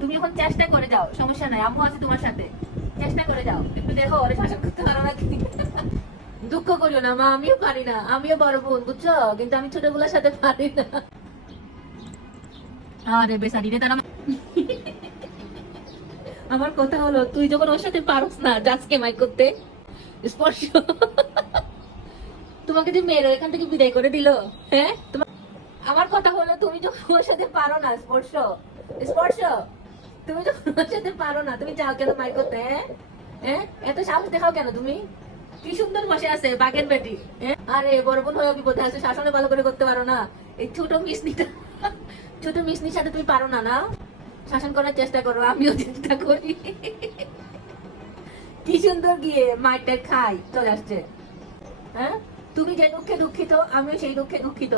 তুমি এখন চেষ্টা করে যাও, সমস্যা নাই, আম্মু আছে তোমার সাথে। চেষ্টা করে যাও, একটু দেখো ওরে শাসন করতে পারো নাকি। দুঃখ করিও না মা, আমিও পারি না, আমিও বড় বোন বুঝছো, কিন্তু আমি ছোটগুলোর সাথে পারি না। আরে বেচারি রে তারা। আমার কথা হলো, তুই যখন ওর সাথে পারস না জাজকে মাইক করতে, স্পর্শ, তোমাকে যে মেয়ের এখান থেকে বিদায় করে দিল, হ্যাঁ তোমার। আমার কথা হলো, তুমি যখন ওর সাথে পারো না স্পর্শ, স্পর্শ, তুমি যখন ওর সাথে পারো না, তুমি যাও কেন মাইক করতে? হ্যাঁ হ্যাঁ, এত সাহস দেখাও কেন তুমি? কি সুন্দর বসে আছে বাগের বেটি। আরে বড় বোন হয়ে বিপদে আছে, শাসনে ভালো করে করতে পারো না। এই ছোট মিসনিটা, ছোট মিসনির সাথে তুমি পারো না না? শাসন করার চেষ্টা করো, আমিও চেষ্টা করি। কি সুন্দর গিয়ে মাইটা খাই চলে আসছে। হ্যাঁ, তুমি যে দুঃখে দুঃখিত, আমিও সেই দুঃখে দুঃখিত।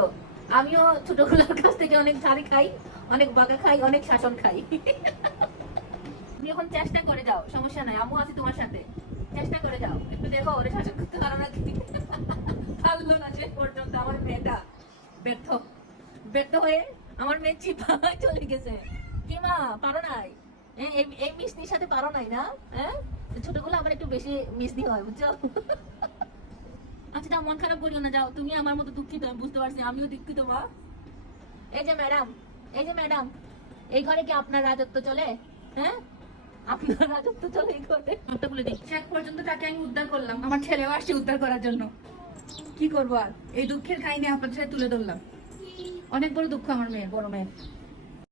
আমিও ছোটগুলোর কাছ থেকে অনেক ঝাড়ি খাই, অনেক বাঁকা খাই, অনেক শাসন খাই। তুমি এখন চেষ্টা করে যাও, সমস্যা নাই, আম্মু আছে তোমার সাথে। চেষ্টা করে যাও, একটু দেখো ওরে শাসন করতে পারো নাকি। পারলো না শেষ পর্যন্ত আমার মেয়েটা। ব্যর্থ, ব্যর্থ হয়ে আমার মেয়ে চিপায় চলে গেছে। কি মা, পারো নাই? এই মিষ্টির সাথে পারো নাই না? হ্যাঁ, ছোটগুলো আবার একটু বেশি মিষ্টি হয় বুঝছো। আচ্ছা যাও, মন খারাপ করিও না, যাও, তুমি আমার মতো দুঃখিত, আমি বুঝতে পারছি, আমিও দুঃখিত মা। এই যে ম্যাডাম, এই যে ম্যাডাম, এই ঘরে কি আপনার রাজত্ব চলে? হ্যাঁ, আপনার রাজত্ব চলে এই ঘরে? মুখটা খুলে দিই। শেষ পর্যন্ত তাকে আমি উদ্ধার করলাম, আমার ছেলেও আসছে উদ্ধার করার জন্য। কি করবো আর, এই দুঃখের কাহিনী আপনার সাথে তুলে ধরলাম। অনেক বড় দুঃখ আমার মেয়ে, বড় মেয়ে।